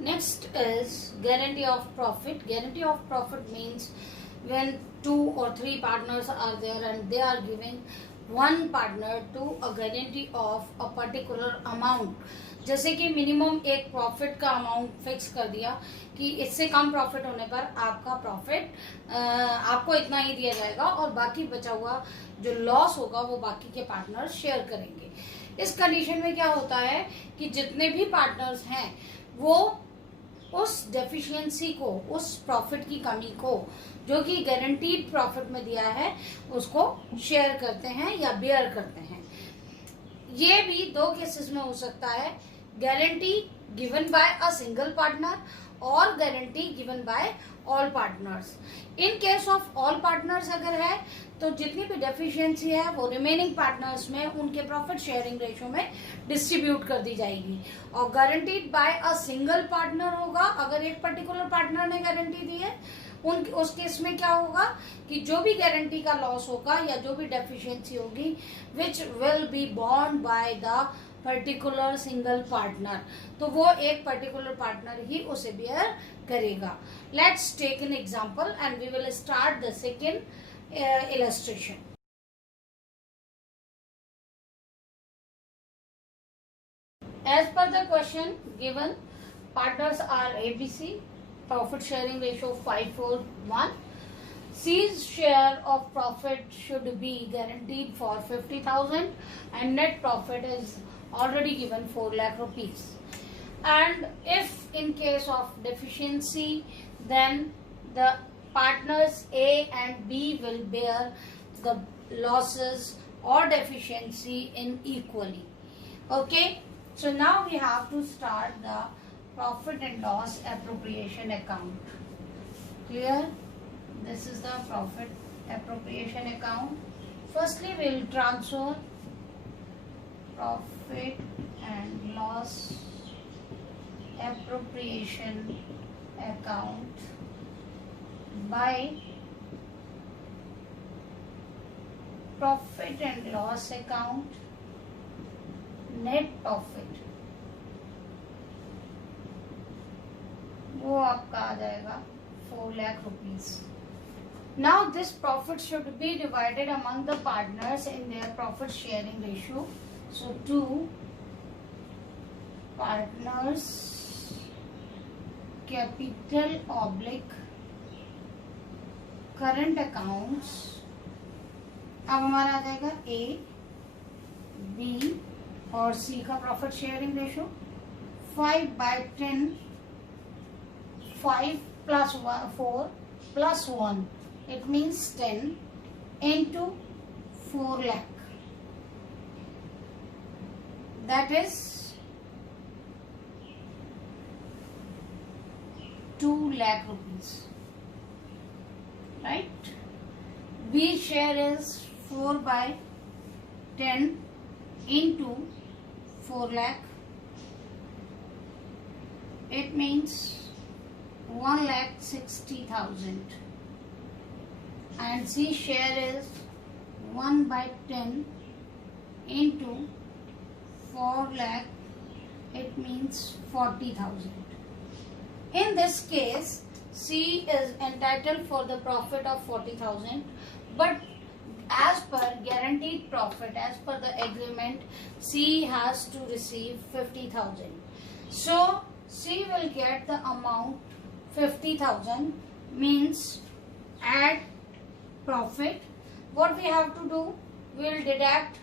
Next is guarantee of profit. Guarantee of profit means when 2 or 3 partners are there and they are giving one partner to a guarantee of a particular amount. जैसे कि minimum एक profit का amount fix कर दिया कि इससे कम profit होने पर आपका प्रॉफिट आपको इतना ही दिया जाएगा और बाकी बचा हुआ जो लॉस होगा वो बाकी के पार्टनर्स शेयर करेंगे। इस कंडीशन में क्या होता है कि जितने भी पार्टनर्स हैं वो उस डेफिशिएंसी को, उस प्रॉफिट की कमी को जो कि गारंटीड प्रॉफिट में दिया है उसको शेयर करते हैं या बेयर करते हैं। ये भी 2 केसेस में हो सकता है, guarantee given by a single partner और guarantee given by all partners. In case of all partners अगर है तो जितनी भी डेफिशिएंसी है वो रिमेनिंग पार्टनर्स में उनके प्रॉफिट शेयरिंग रेशियो में डिस्ट्रीब्यूट कर दी जाएगी। और guaranteed bye a single partner होगा, अगर एक पर्टिकुलर पार्टनर ने गारंटी दी है उस केस में क्या होगा कि जो भी गारंटी का लॉस होगा या जो भी डेफिशिएंसी होगी which will be borne by the particular single partner, तो वो एक पर्टिकुलर पार्टनर ही उसे बेयर करेगा। Let's take an example and we will start the second illustration. As per the question given, partners are ABC, profit sharing ratio 5:1. C's share of profit should be guaranteed for 50,000 and net profit is already given 4 lakh rupees. And if in case of deficiency, then the partners A and B will bear the losses or deficiency in equally. Okay, so now we have to start the profit and loss appropriation account. Clear? This is the profit appropriation account. Firstly, we will transfer profit and loss appropriation account by profit and loss account net profit, वो आपका आ जाएगा 4 lakh rupees. Now this profit should be divided among the partners in their profit sharing ratio. So 2 partners capital oblique current accounts, अब हमारा आ जाएगा ए, B और सी का profit sharing ratio 5/10, 5 plus 4 plus 1, it means 10 into 4 lakh, that is 2 lakh rupees. Right? B share is 4/10 into 4 lakh. It means 1,60,000. And C share is 1/10 into 4 lakh. It means 40,000. In this case, C is entitled for the profit of 40,000, but as per guaranteed profit, as per the agreement, C has to receive 50,000. So C will get the amount 50,000, means add profit. What we have to do, we will deduct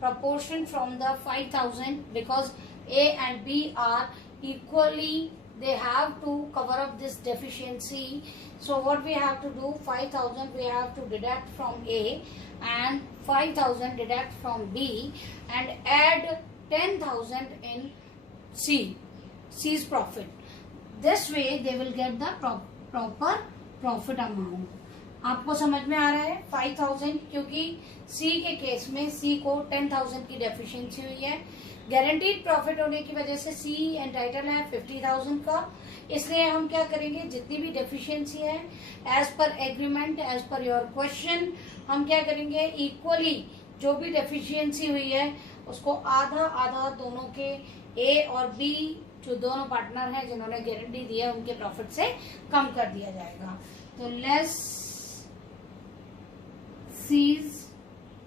proportion from the 5,000 because A and B are equally, they have to cover up this deficiency. So what we have to do, 5,000 we have to deduct from A and 5,000 deduct from B and add 10,000 in C's profit. This way they will get the proper profit amount. आपको समझ में आ रहा है 5,000, क्योंकि C के case में C को 10,000 की डेफिशिएंसी हुई है, गारंटीड प्रॉफिट होने की वजह से C एंटाइटल है 50,000 का, इसलिए हम क्या करेंगे, जितनी भी डेफिशिएंसी है as per agreement, as per your question, हम क्या करेंगे, इक्वली जो भी डेफिशिएंसी हुई है उसको आधा आधा दोनों के A और B जो दोनों पार्टनर हैं जिन्होंने गारंटी दी है उनके प्रॉफिट से कम कर दिया जाएगा। तो less C's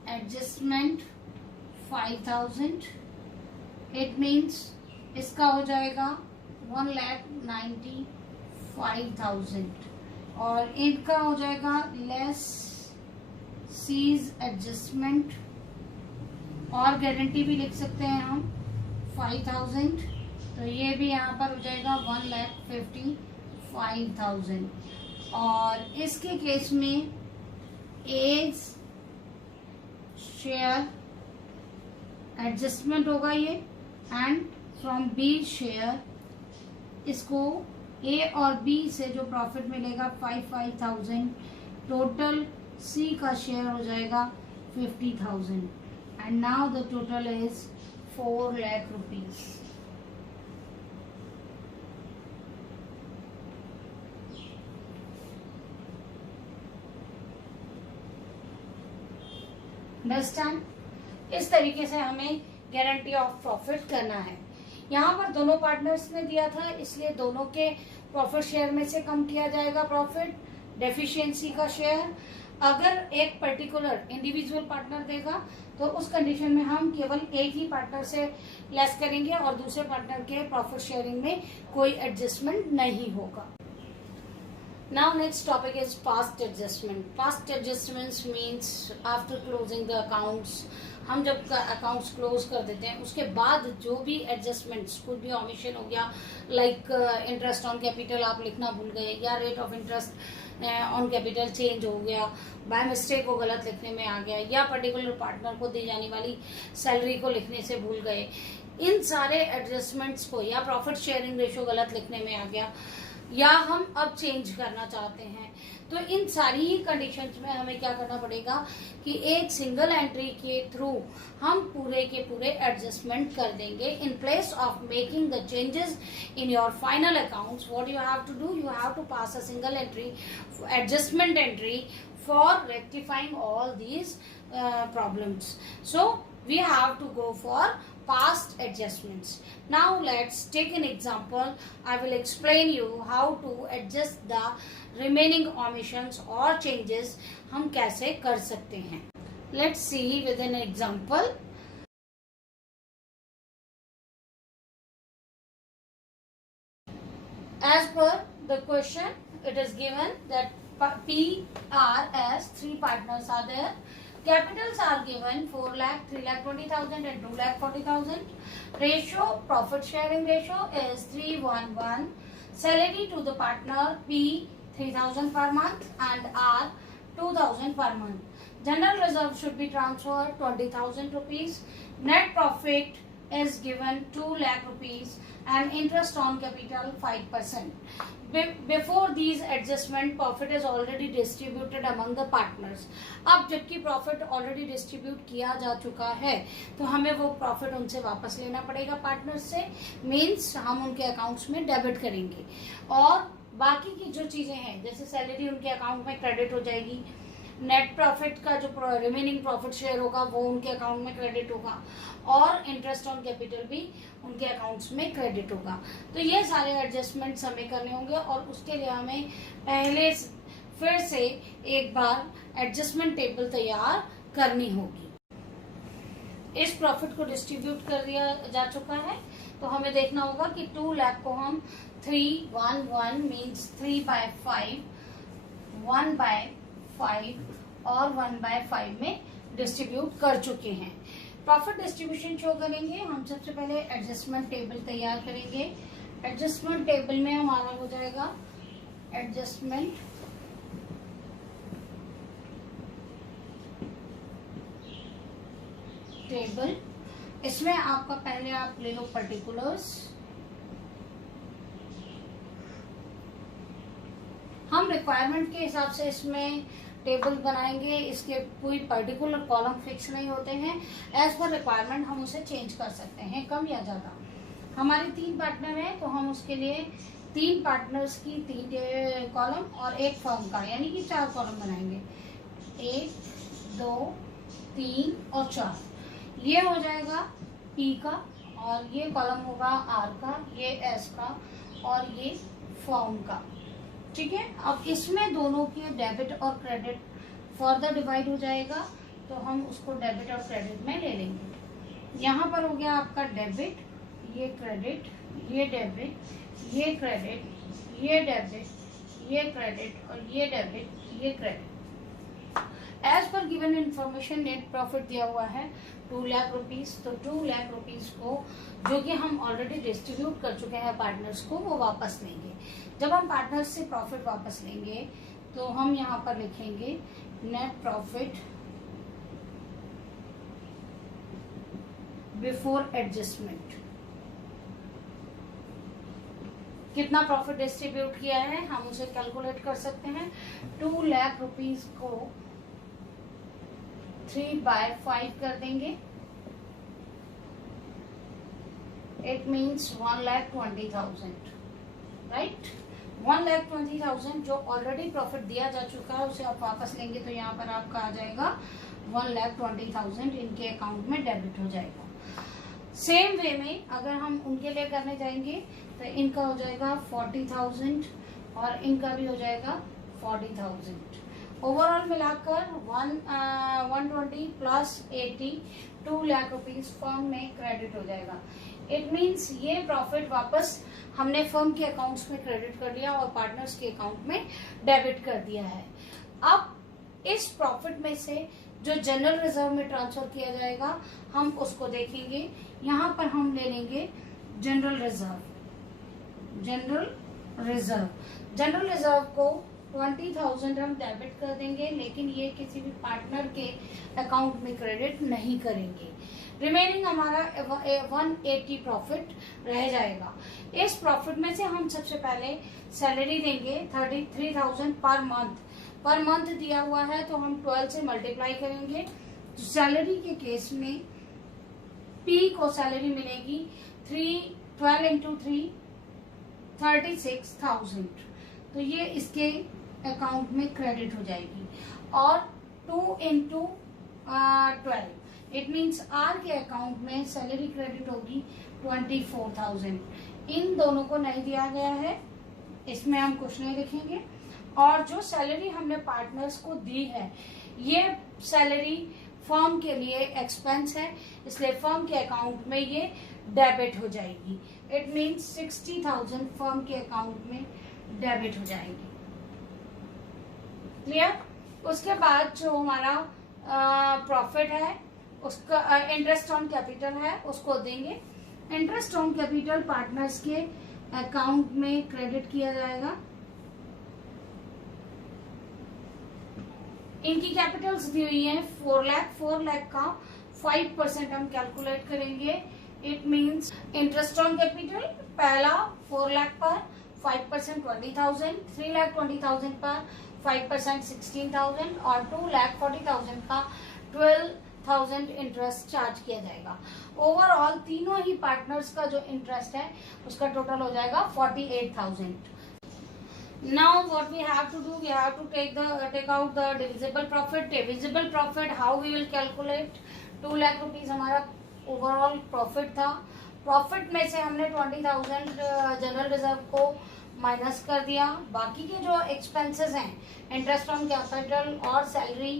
adjustment 5000, it means इसका हो जाएगा 1,95,000 और इनका हो जाएगा लेस सीज एडजस्टमेंट और गारंटी भी लिख सकते हैं हम 5,000, तो ये भी यहाँ पर हो जाएगा 1,55,000 और इसके केस में एज शेयर एडजस्टमेंट होगा ये एंड फ्रॉम बी शेयर, इसको ए और बी से जो प्रॉफिट मिलेगा 5,000, टोटल सी का शेयर हो जाएगा 50,000 and now the total is 4 lakh rupees. Understand? इस तरीके से हमें गारंटी ऑफ प्रॉफिट करना है। यहाँ पर दोनों पार्टनर्स ने दिया था इसलिए दोनों के प्रॉफिट शेयर में से कम किया जाएगा प्रॉफिट, डेफिशिएंसी का शेयर। अगर एक पर्टिकुलर इंडिविजुअल पार्टनर देगा तो उस कंडीशन में हम केवल एक ही पार्टनर से लेस करेंगे और दूसरे पार्टनर के प्रॉफिट शेयरिंग में कोई एडजस्टमेंट नहीं होगा। Now next topic is past adjustment. Past adjustments means after closing the accounts, हम जब अकाउंट्स क्लोज कर देते हैं उसके बाद जो भी एडजस्टमेंट्स, कुछ भी ऑमिशन हो गया लाइक इंटरेस्ट ऑन कैपिटल आप लिखना भूल गए या rate of interest on capital change हो गया, बाय मिस्टेक वो गलत लिखने में आ गया या पर्टिकुलर पार्टनर को दी जाने वाली सैलरी को लिखने से भूल गए, इन सारे एडजस्टमेंट्स को या प्रॉफिट शेयरिंग रेशो गलत लिखने में आ गया या हम अब चेंज करना चाहते हैं, तो इन सारी ही कंडीशंस में हमें क्या करना पड़ेगा कि एक सिंगल एंट्री के थ्रू हम पूरे के पूरे एडजस्टमेंट कर देंगे। In place of making the changes in your final accounts, what you have to do, you have to pass a single entry, adjustment entry for rectifying all these problems. So we have to go for past adjustments. Now let's take an example. I will explain you how to adjust the remaining omissions or changes हम कैसे कर सकते हैं. Let's see with an example. As per the question, it is given that PRS 3 partners are there. Capitals are given 4 lakh, 3 lakh 20,000 and 2 lakh 40,000. Ratio, profit sharing ratio is 3:1:1. Salary to the partner P 3,000 per month and R 2,000 per month. General reserve should be transferred 20,000 rupees. Net profit is given 2 lakh rupees and interest on capital 5%. Before these adjustment, profit is already distributed among the partners. अब जबकि profit already distribute किया जा चुका है तो हमें वो profit उनसे वापस लेना पड़ेगा पार्टनर्स से, मीन्स हम उनके अकाउंट्स में डेबिट करेंगे और बाकी की जो चीजें हैं जैसे सैलरी उनके अकाउंट में क्रेडिट हो जाएगी, नेट प्रॉफिट का जो रिमेनिंग प्रॉफिट शेयर होगा वो उनके अकाउंट में क्रेडिट होगा और इंटरेस्ट ऑन कैपिटल भी उनके अकाउंट्स में क्रेडिट होगा। तो ये सारे एडजस्टमेंट्स हमें करने होंगे और उसके लिए हमें पहले फिर से एक बार एडजस्टमेंट टेबल तैयार करनी होगी। इस प्रॉफिट को डिस्ट्रीब्यूट कर दिया जा चुका है तो हमें देखना होगा कि 2 लाख को हम 3:1:1 मीन्स 3/5, 1/5 और 1/5 में डिस्ट्रीब्यूट कर चुके हैं। प्रॉफिट डिस्ट्रीब्यूशन शो करेंगे। हम सबसे पहले एडजस्टमेंट टेबल तैयार करेंगे। एडजस्टमेंट टेबल में हमारा हो जाएगा एडजस्टमेंट टेबल। इसमें आपका पहले आप ले लो पर्टिकुलर्स। हम रिक्वायरमेंट के हिसाब से इसमें टेबल बनाएंगे, इसके कोई पर्टिकुलर कॉलम फिक्स नहीं होते हैं। एज पर रिक्वायरमेंट हम उसे चेंज कर सकते हैं कम या ज़्यादा। हमारे 3 पार्टनर हैं तो हम उसके लिए 3 पार्टनर्स की 3 कॉलम और एक फर्म का यानी कि 4 कॉलम बनाएंगे। 1, 2, 3 और 4 ये हो जाएगा P का और ये कॉलम होगा आर का, ये एस का और ये फर्म का। ठीक है, अब इसमें दोनों के डेबिट और क्रेडिट फर्दर डिवाइड हो जाएगा, तो हम उसको डेबिट और क्रेडिट में ले लेंगे। यहाँ पर हो गया आपका डेबिट, ये क्रेडिट, ये डेबिट, ये क्रेडिट, ये डेबिट, ये क्रेडिट और ये डेबिट, ये credit. As per given information net profit दिया हुआ है 2 लाख रुपीज, तो 2 लाख रुपीज को जो कि हम ऑलरेडी डिस्ट्रीब्यूट कर चुके हैं पार्टनर्स को, वो वापस लेंगे। जब हम पार्टनर्स से प्रॉफिट वापस लेंगे तो हम यहाँ पर लिखेंगे नेट प्रॉफिट बिफोर एडजस्टमेंट। कितना प्रॉफिट डिस्ट्रीब्यूट किया है हम उसे कैलकुलेट कर सकते हैं। 2 लाख रुपीज को 3/5 कर देंगे, इट मीन्स 1,20,000, राइट। 1,20,000 जो ऑलरेडी प्रॉफिट दिया जा चुका है उसे आप वापस लेंगे, तो यहाँ पर आपका आ जाएगा 1,20,000 इनके अकाउंट में डेबिट हो जाएगा। सेम वे में अगर हम उनके लिए करने जाएंगे तो इनका हो जाएगा 40,000 और इनका भी हो जाएगा 40,000। ओवरऑल मिलाकर 120 प्लस 80 2 लाख रुपीज फर्म में क्रेडिट हो जाएगा। इट मीन्स ये प्रॉफिट वापस हमने फर्म के अकाउंट्स में क्रेडिट कर लिया और पार्टनर्स के अकाउंट में डेबिट कर दिया है। अब इस प्रॉफिट में से जो जनरल रिजर्व में ट्रांसफर किया जाएगा हम उसको देखेंगे। यहाँ पर हम ले लेंगे जनरल रिजर्व। जनरल रिजर्व को 20,000 हम डेबिट कर देंगे, लेकिन ये किसी भी पार्टनर के अकाउंट में क्रेडिट नहीं करेंगे। रिमेनिंग हमारा 180 प्रॉफिट रह जाएगा। इस प्रॉफिट में से हम सबसे पहले सैलरी देंगे 33,000 पर मंथ दिया हुआ है, तो हम 12 से मल्टीप्लाई करेंगे। तो सैलरी के केस में पी को सैलरी मिलेगी 12 इंटू 3 36,000, तो ये इसके अकाउंट में क्रेडिट हो जाएगी। और 2 इंटू 12 इट मीन्स आर के अकाउंट में सैलरी क्रेडिट होगी 24,000। इन दोनों को नहीं दिया गया है, इसमें हम कुछ नहीं लिखेंगे। और जो सैलरी हमने पार्टनर्स को दी है ये सैलरी फर्म के लिए एक्सपेंस है, इसलिए फर्म के अकाउंट में ये डेबिट हो जाएगी। इट मीन्स 60,000 फर्म के अकाउंट में डेबिट हो जाएंगे। क्लियर। उसके बाद जो हमारा प्रॉफिट है उसका इंटरेस्ट ऑन कैपिटल है उसको देंगे। इंटरेस्ट ऑन कैपिटल पार्टनर्स के अकाउंट में क्रेडिट किया जाएगा। इनकी कैपिटल्स दी हुई है 4 लाख का 5% हम कैलकुलेट करेंगे। It means interest on capital पहला 4 लाख पर 5% 20,000, 3,20,000 पर 5% 16,000 और 2,40,000 का 12,000 इंटरेस्ट चार्ज किया जाएगा। ओवरऑल तीनों ही पार्टनर्स का जो इंटरेस्ट है उसका टोटल हो जाएगा 48,000। Now what we have to do, we have to take out the divisible profit. Divisible profit how we will calculate? 2 lakh rupees हमारा ओवरऑल प्रॉफिट था। प्रॉफिट में से हमने 20,000 जनरल रिजर्व को माइनस कर दिया। बाकी के जो एक्सपेंसेस हैं इंटरेस्ट ऑन कैपिटल और सैलरी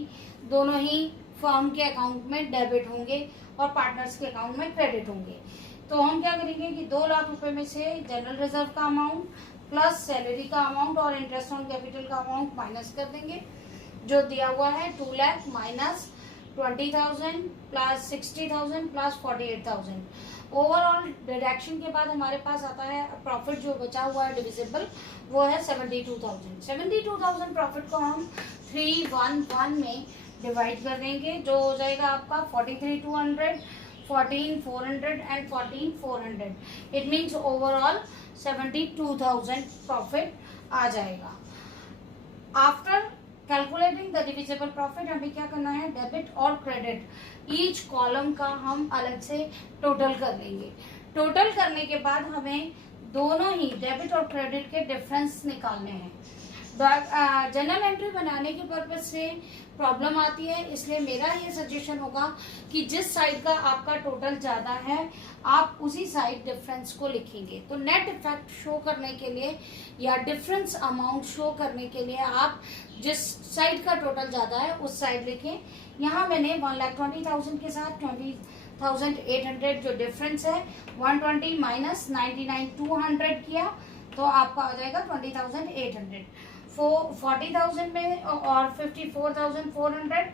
दोनों ही फर्म के अकाउंट में डेबिट होंगे और पार्टनर्स के अकाउंट में क्रेडिट होंगे। तो हम क्या करेंगे कि 2 लाख रुपए में से जनरल रिजर्व का अमाउंट प्लस सैलरी का अमाउंट और इंटरेस्ट ऑन कैपिटल का अमाउंट माइनस कर देंगे। जो दिया हुआ है 2 lakh minus 20,000 plus 60,000 plus 48,000। Overall deduction के बाद हमारे पास आता है प्रॉफिट जो बचा हुआ है डिविजिबल, वो है 72,000। 72,000 प्रॉफिट को हम 311 में डिवाइड कर देंगे, जो हो जाएगा आपका 43,200, 14,400 and 14,400। It means overall 72,000 profit आ जाएगा। After calculating the divisible profit हमें क्या करना है, डेबिट और क्रेडिट ईच कॉलम का हम अलग से टोटल कर लेंगे। टोटल करने के बाद हमें दोनों ही डेबिट और क्रेडिट के डिफरेंस निकालने हैं। जनरल एंट्री बनाने के पर्पज से प्रॉब्लम आती है, इसलिए मेरा ये सजेशन होगा कि जिस साइड का आपका टोटल ज़्यादा है आप उसी साइड डिफरेंस को लिखेंगे। तो नेट इफेक्ट शो करने के लिए या डिफरेंस अमाउंट शो करने के लिए आप जिस साइड का टोटल ज़्यादा है उस साइड लिखें। यहाँ मैंने 1,20,000 के साथ 20,800 जो डिफरेंस है 120 माइनस 99,200 किया तो आपका आ जाएगा 20,800। 40,000 में और 54,400,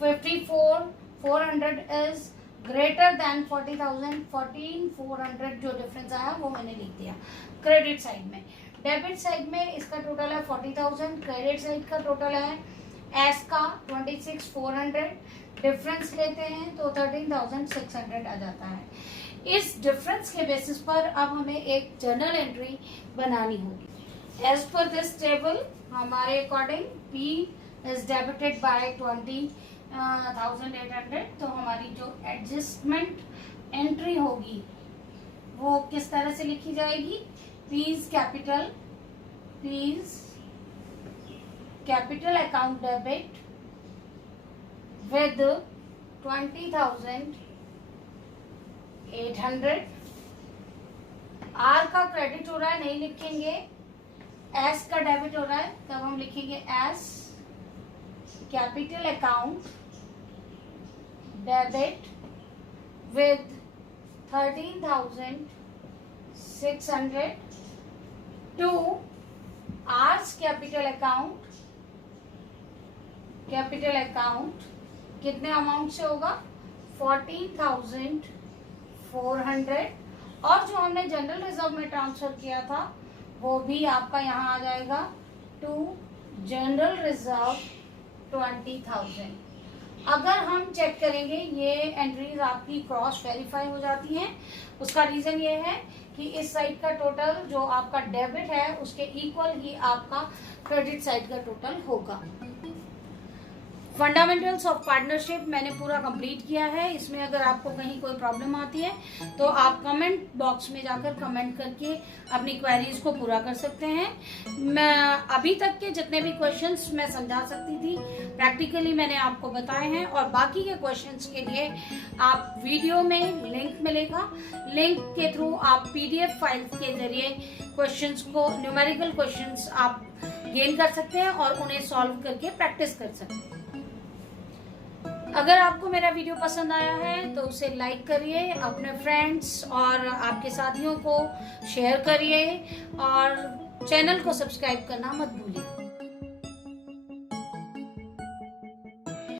54,400 इज ग्रेटर देन 40,000, 14,400 जो डिफरेंस आया वो मैंने लिख दिया क्रेडिट साइड में। डेबिट साइड में इसका टोटल है 40,000, क्रेडिट साइड का टोटल है एस का 26,400, डिफरेंस लेते हैं तो 13,600 आ जाता है। इस डिफरेंस के बेसिस पर अब हमें एक जर्नल एंट्री बनानी होगी। एज पर दिस टेबल हमारे according P is debited bye 20,800, तो हमारी जो एडजस्टमेंट एंट्री होगी वो किस तरह से लिखी जाएगी। P's capital account debit with 20,800। R का क्रेडिट हो रहा है नहीं लिखेंगे, S का डेबिट हो रहा है तब हम लिखेंगे S capital account debit with 13,600 to R's capital account कितने अमाउंट से होगा 14,400, और जो हमने जनरल रिजर्व में ट्रांसफर किया था वो भी आपका यहाँ आ जाएगा टू जनरल रिजर्व 20,000। अगर हम चेक करेंगे ये एंट्रीज आपकी क्रॉस वेरीफाई हो जाती हैं। उसका रीजन ये है कि इस साइड का टोटल जो आपका डेबिट है उसके इक्वल ही आपका क्रेडिट साइड का टोटल होगा। फंडामेंटल्स ऑफ पार्टनरशिप मैंने पूरा कंप्लीट किया है। इसमें अगर आपको कहीं कोई प्रॉब्लम आती है तो आप कमेंट बॉक्स में जाकर कमेंट करके अपनी क्वेरीज को पूरा कर सकते हैं। मैं अभी तक के जितने भी क्वेश्चंस मैं समझा सकती थी प्रैक्टिकली मैंने आपको बताए हैं, और बाकी के क्वेश्चंस के लिए आप वीडियो में लिंक मिलेगा, लिंक के थ्रू आप PDF फाइल के जरिए क्वेश्चंस को, न्यूमेरिकल क्वेश्चंस आप गेन कर सकते हैं और उन्हें सॉल्व करके प्रैक्टिस कर सकते हैं। अगर आपको मेरा वीडियो पसंद आया है तो उसे लाइक करिए, अपने फ्रेंड्स और आपके साथियों को शेयर करिए और चैनल को सब्सक्राइब करना मत भूलिए।